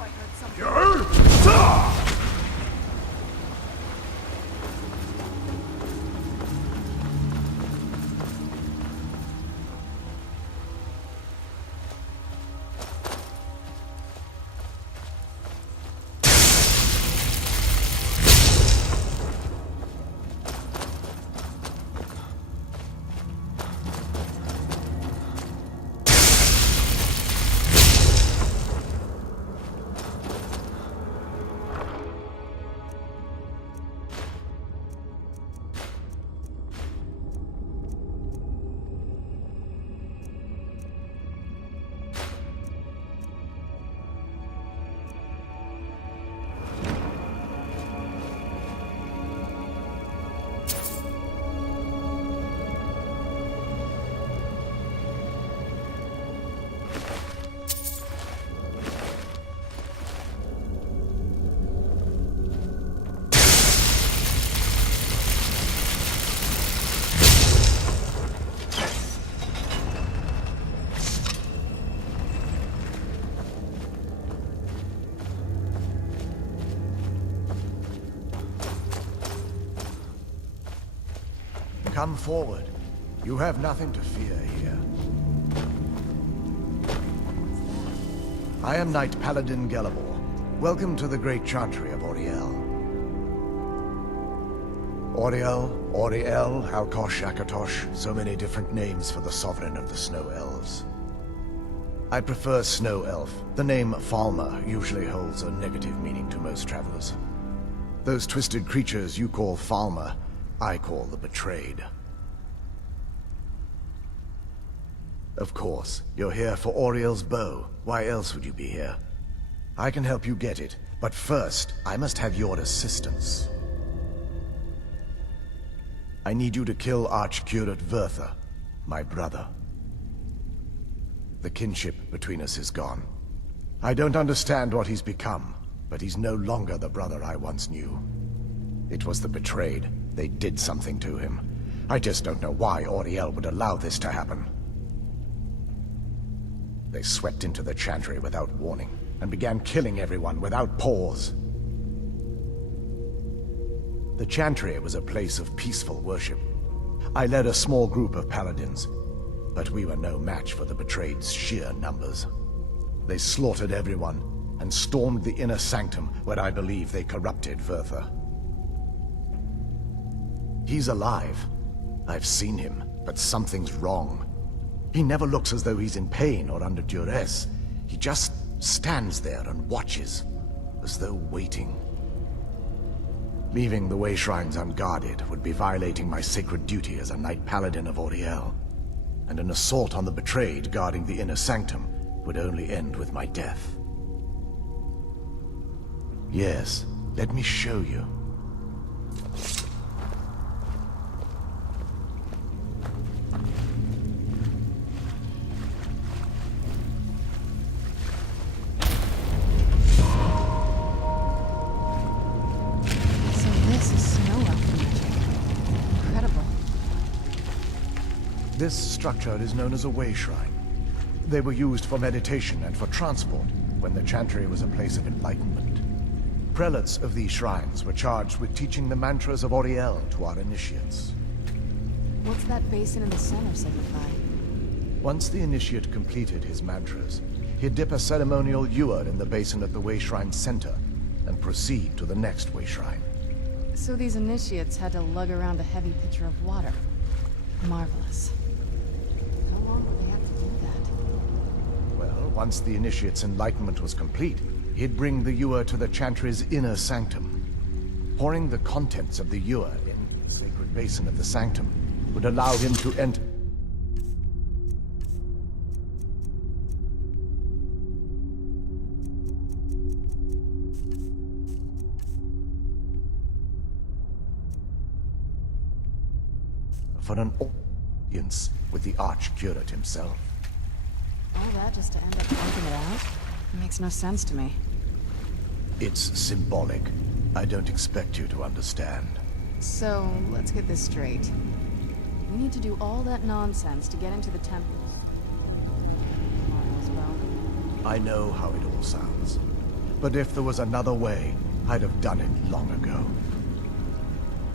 I heard something. Come forward. You have nothing to fear here. I am Knight Paladin Gelabor. Welcome to the Great Chantry of Auriel. Auriel, Alkosh, Akatosh, so many different names for the sovereign of the Snow Elves. I prefer Snow Elf. The name Falmer usually holds a negative meaning to most travelers. Those twisted creatures you call Falmer, I call the Betrayed. Of course, you're here for Auriel's bow. Why else would you be here? I can help you get it, but first, I must have your assistance. I need you to kill Archcurate Vertha, my brother. The kinship between us is gone. I don't understand what he's become, but he's no longer the brother I once knew. It was the Betrayed. They did something to him. I just don't know why Auriel would allow this to happen. They swept into the Chantry without warning, and began killing everyone without pause. The Chantry was a place of peaceful worship. I led a small group of paladins, but we were no match for the Betrayed's sheer numbers. They slaughtered everyone, and stormed the inner sanctum where I believe they corrupted Vertha. He's alive. I've seen him, but something's wrong. He never looks as though he's in pain or under duress. He just stands there and watches, as though waiting. Leaving the way shrines unguarded would be violating my sacred duty as a Knight Paladin of Auriel, and an assault on the Betrayed guarding the inner sanctum would only end with my death. Yes, let me show you. This structure is known as a way shrine. They were used for meditation and for transport when the Chantry was a place of enlightenment. Prelates of these shrines were charged with teaching the mantras of Auriel to our initiates. What's that basin in the center signify? Once the initiate completed his mantras, he'd dip a ceremonial ewer in the basin at the way shrine's center and proceed to the next way shrine. So these initiates had to lug around a heavy pitcher of water. Marvelous. How long would they have to do that? Well, once the initiate's enlightenment was complete, he'd bring the ewer to the Chantry's inner sanctum. Pouring the contents of the ewer in the sacred basin of the sanctum would allow him to enter. For an audience with the Archcurate himself. All that just to end up pumping it out? It makes no sense to me. It's symbolic. I don't expect you to understand. So, let's get this straight. We need to do all that nonsense to get into the temples. I know how it all sounds. But if there was another way, I'd have done it long ago.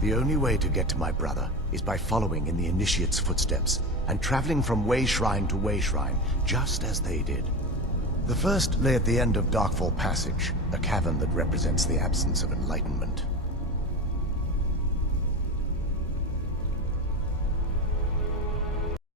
The only way to get to my brother is by following in the Initiate's footsteps, and traveling from way shrine to way shrine, just as they did. The first lay at the end of Darkfall Passage, a cavern that represents the absence of enlightenment.